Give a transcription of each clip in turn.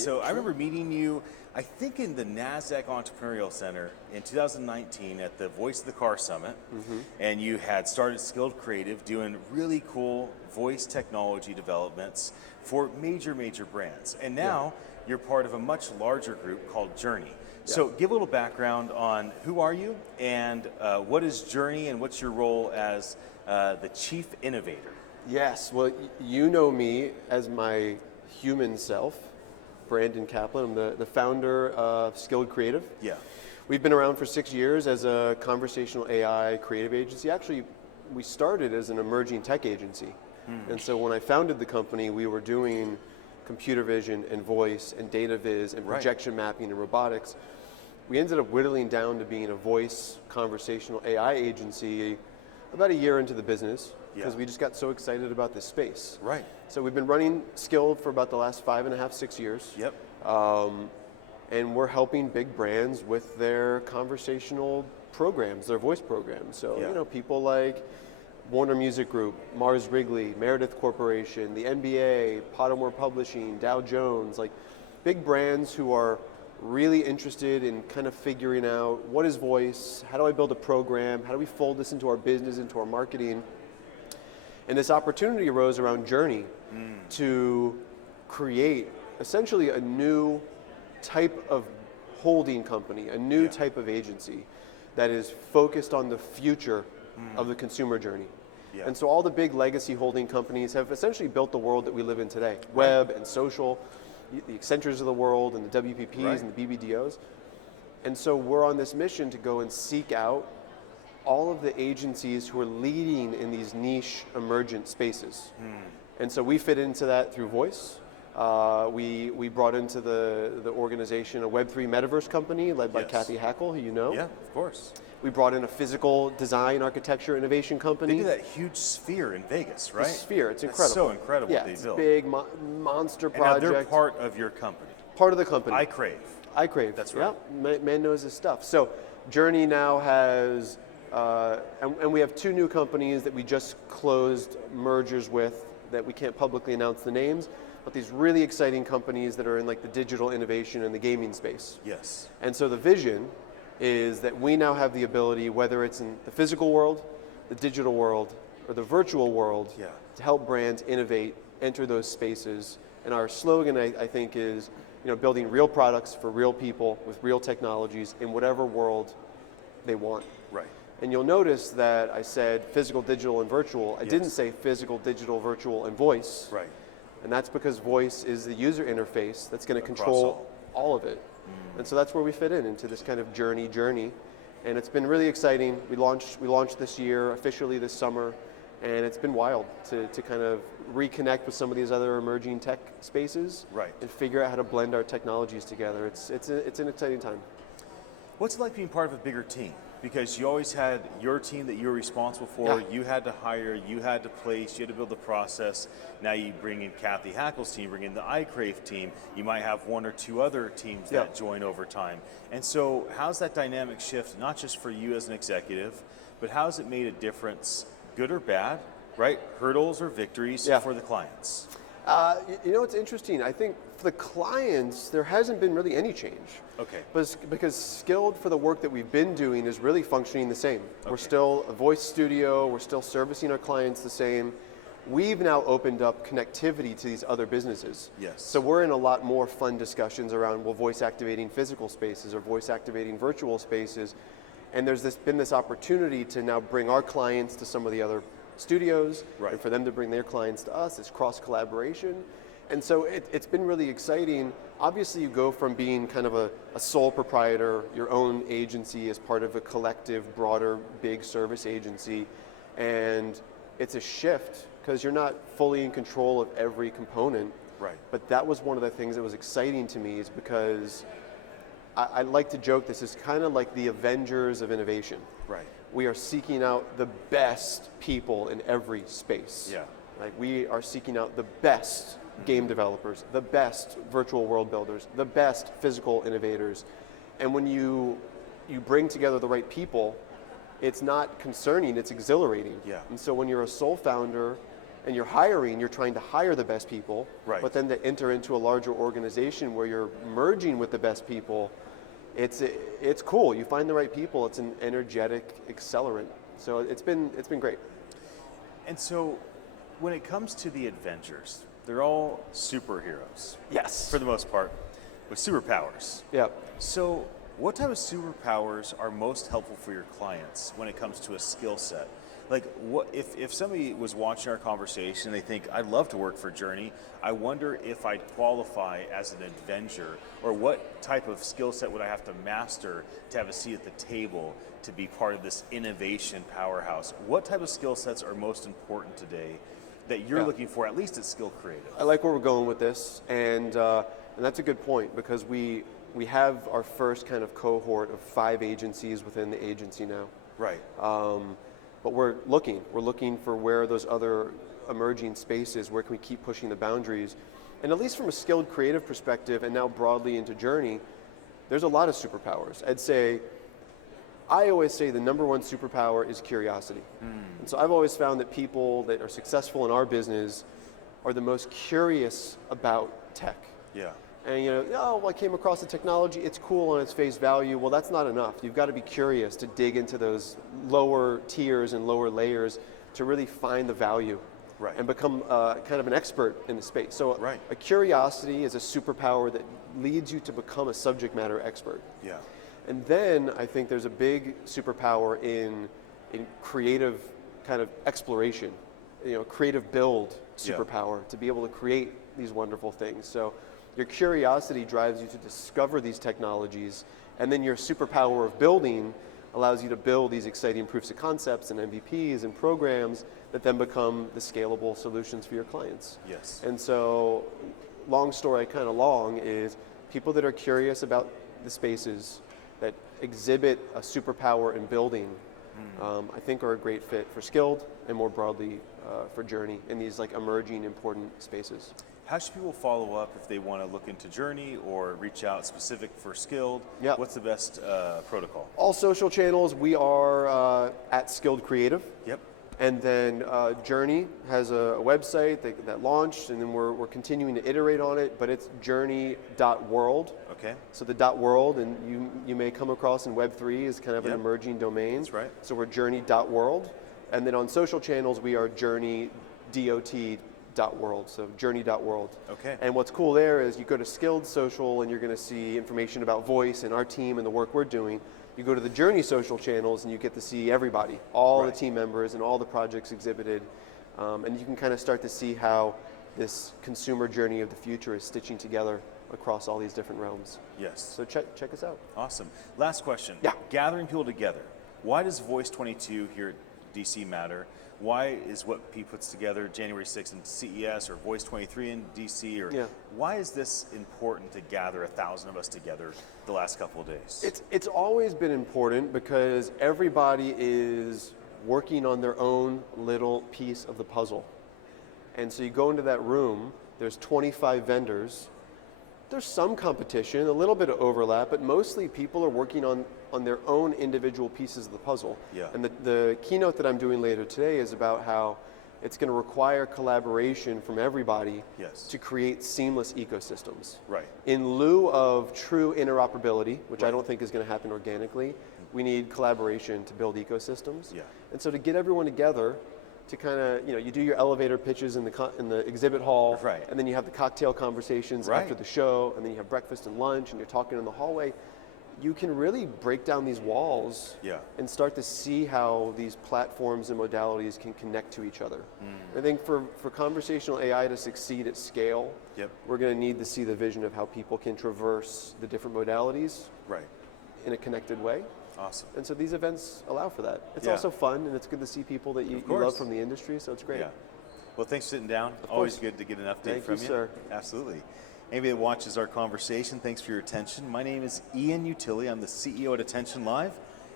So I remember meeting you, I think in the NASDAQ Entrepreneurial Center in 2019 at the Voice of the Car Summit, and you had started Skilled Creative doing really cool voice technology developments for major brands. And now you're part of a much larger group called Journey. So give a little background on who are you and what is Journey and what's your role as the chief innovator? Yes, well, you know me as my human self, Brandon Kaplan. I'm the founder of Skilled Creative. Yeah. We've been around for 6 years as a conversational AI creative agency. Actually, we started as an emerging tech agency. And so when I founded the company, we were doing computer vision and voice and data viz and projection mapping and robotics. We ended up whittling down to being a voice conversational AI agency about a year into the business because we just got so excited about this space. Right. So we've been running Skilled for about the last 5.5, 6 years. Yep. And we're helping big brands with their conversational programs, their voice programs. So, you know, people like Warner Music Group, Mars Wrigley, Meredith Corporation, the NBA, Pottermore Publishing, Dow Jones, like big brands who are really interested in kind of figuring out what is voice, how do I build a program, how do we fold this into our business, into our marketing. And this opportunity arose around Journey to create essentially a new type of holding company, a new type of agency that is focused on the future of the consumer journey. And so all the big legacy holding companies have essentially built the world that we live in today, web and social, the Accentures of the world and the WPPs and the BBDOs. And so we're on this mission to go and seek out all of the agencies who are leading in these niche emergent spaces. And so we fit into that through voice. We brought into the organization a Web3 metaverse company led by Kathy Hackle, who you know. Yeah, of course. We brought in a physical design architecture innovation company. They do that huge sphere in Vegas, right? The sphere, it's incredible. That's so incredible what they it's built. Big monster project. And now they're part of your company. Part of the company. I Crave. That's right. Yeah, man knows his stuff. So Journey now has, and we have 2 new companies that we just closed mergers with that we can't publicly announce the names, but these really exciting companies that are in like the digital innovation and the gaming space. Yes. And so the vision is that we now have the ability, whether it's in the physical world, the digital world, or the virtual world, to help brands innovate, enter those spaces. And our slogan, I think, is building real products for real people with real technologies in whatever world they want. Right. And you'll notice that I said physical, digital, and virtual. I didn't say physical, digital, virtual, and voice. Right. And that's because voice is the user interface that's going to control all of it. And so that's where we fit into this kind of journey. And it's been really exciting. We launched this year, officially this summer, and it's been wild to kind of reconnect with some of these other emerging tech spaces and figure out how to blend our technologies together. It's an exciting time. What's it like being part of a bigger team? Because you always had your team that you were responsible for, you had to hire, you had to place, you had to build the process. Now you bring in Kathy Hackle's team, bring in the iCrave team. You might have 1 or 2 other teams that join over time. And so how's that dynamic shift, not just for you as an executive, but how's it made a difference, good or bad, right? Hurdles or victories for the clients? It's interesting. I think for the clients, there hasn't been really any change. Okay. Because Skilled, for the work that we've been doing, is really functioning the same. We're still a voice studio. We're still servicing our clients the same. We've now opened up connectivity to these other businesses. Yes. So we're in a lot more fun discussions around, voice activating physical spaces or voice activating virtual spaces. And there's been this opportunity to now bring our clients to some of the other studios, and for them to bring their clients to us. It's cross-collaboration. And so it's been really exciting. Obviously, you go from being kind of a sole proprietor, your own agency as part of a collective, broader, big service agency, and it's a shift because you're not fully in control of every component. Right. But that was one of the things that was exciting to me, is because I like to joke, this is kind of like the Avengers of innovation. Right. We are seeking out the best people in every space. Yeah. Like we are seeking out the best game developers, the best virtual world builders, the best physical innovators. And when you bring together the right people, it's not concerning, it's exhilarating. Yeah. And so when you're a sole founder, and you're hiring, you're trying to hire the best people, Right. but then to enter into a larger organization where you're merging with the best people, it's cool. You find the right people. It's an energetic accelerant. So it's been great. And so, when it comes to the Avengers, they're all superheroes. Yes. For the most part, with superpowers. Yeah. So, what type of superpowers are most helpful for your clients when it comes to a skill set? Like, what if somebody was watching our conversation and they think, I'd love to work for Journey, I wonder if I'd qualify as an Avenger, or what type of skill set would I have to master to have a seat at the table to be part of this innovation powerhouse? What type of skill sets are most important today that you're looking for, at least at Skill Creative? I like where we're going with this, and that's a good point, because we have our first kind of cohort of 5 agencies within the agency now. Right. But we're looking for where are those other emerging spaces, where can we keep pushing the boundaries. And at least from a skilled creative perspective, and now broadly into Journey, there's a lot of superpowers. I always say the number one superpower is curiosity. And so I've always found that people that are successful in our business are the most curious about tech. Yeah. And I came across the technology, it's cool on its face value. Well, that's not enough. You've got to be curious to dig into those lower tiers and lower layers to really find the value. Right. And become kind of an expert in the space. So Right. a curiosity is a superpower that leads you to become a subject matter expert. Yeah. And then I think there's a big superpower in creative kind of exploration, creative build superpower to be able to create these wonderful things. So your curiosity drives you to discover these technologies, and then your superpower of building allows you to build these exciting proofs of concepts and MVPs and programs that then become the scalable solutions for your clients. Yes. And so, long story kind of long is people that are curious about the spaces that exhibit a superpower in building, I think are a great fit for Skilled and more broadly for Journey in these like emerging important spaces. How should people follow up if they want to look into Journey or reach out specific for Skilled? Yeah. What's the best protocol? All social channels, we are at Skilled Creative. Yep. And then Journey has a website that launched, and then we're continuing to iterate on it, but it's journey.world. Okay. So the .world, and you may come across in Web3 is kind of an emerging domain. That's right. So we're journey.world. And then on social channels, we are journey.world, so journey.world. Okay. And what's cool there is you go to Skilled Social and you're going to see information about voice and our team and the work we're doing. You go to the Journey social channels and you get to see everybody, all the team members and all the projects exhibited. And you can kind of start to see how this consumer journey of the future is stitching together across all these different realms. Yes. So check us out. Awesome. Last question. Yeah. Gathering people together. Why does Voice 22 here at DC matter? Why is what P puts together January 6th in CES or Voice 23 in DC? Or why is this important to gather 1,000 of us together the last couple of days? It's always been important because everybody is working on their own little piece of the puzzle. And so you go into that room, there's 25 vendors. There's some competition, a little bit of overlap, but mostly people are working on their own individual pieces of the puzzle. Yeah. And the keynote that I'm doing later today is about how it's going to require collaboration from everybody to create seamless ecosystems. Right. In lieu of true interoperability, which I don't think is going to happen organically, we need collaboration to build ecosystems. Yeah. And so to get everyone together, to kind of, you do your elevator pitches in the exhibit hall, and then you have the cocktail conversations after the show, and then you have breakfast and lunch, and you're talking in the hallway. You can really break down these walls and start to see how these platforms and modalities can connect to each other. I think for conversational AI to succeed at scale, we're going to need to see the vision of how people can traverse the different modalities in a connected way. Awesome. And so these events allow for that. It's also fun, and it's good to see people that you love from the industry, so it's great. Yeah. Well, thanks for sitting down. Always good to get an update from you. Thank you, sir. Absolutely. Anybody that watches our conversation, thanks for your attention. My name is Ian Utile. I'm the CEO at attn.live.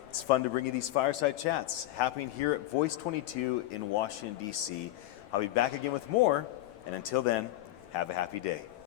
It's fun to bring you these fireside chats happening here at Voice 22 in Washington, D.C. I'll be back again with more, and until then, have a happy day.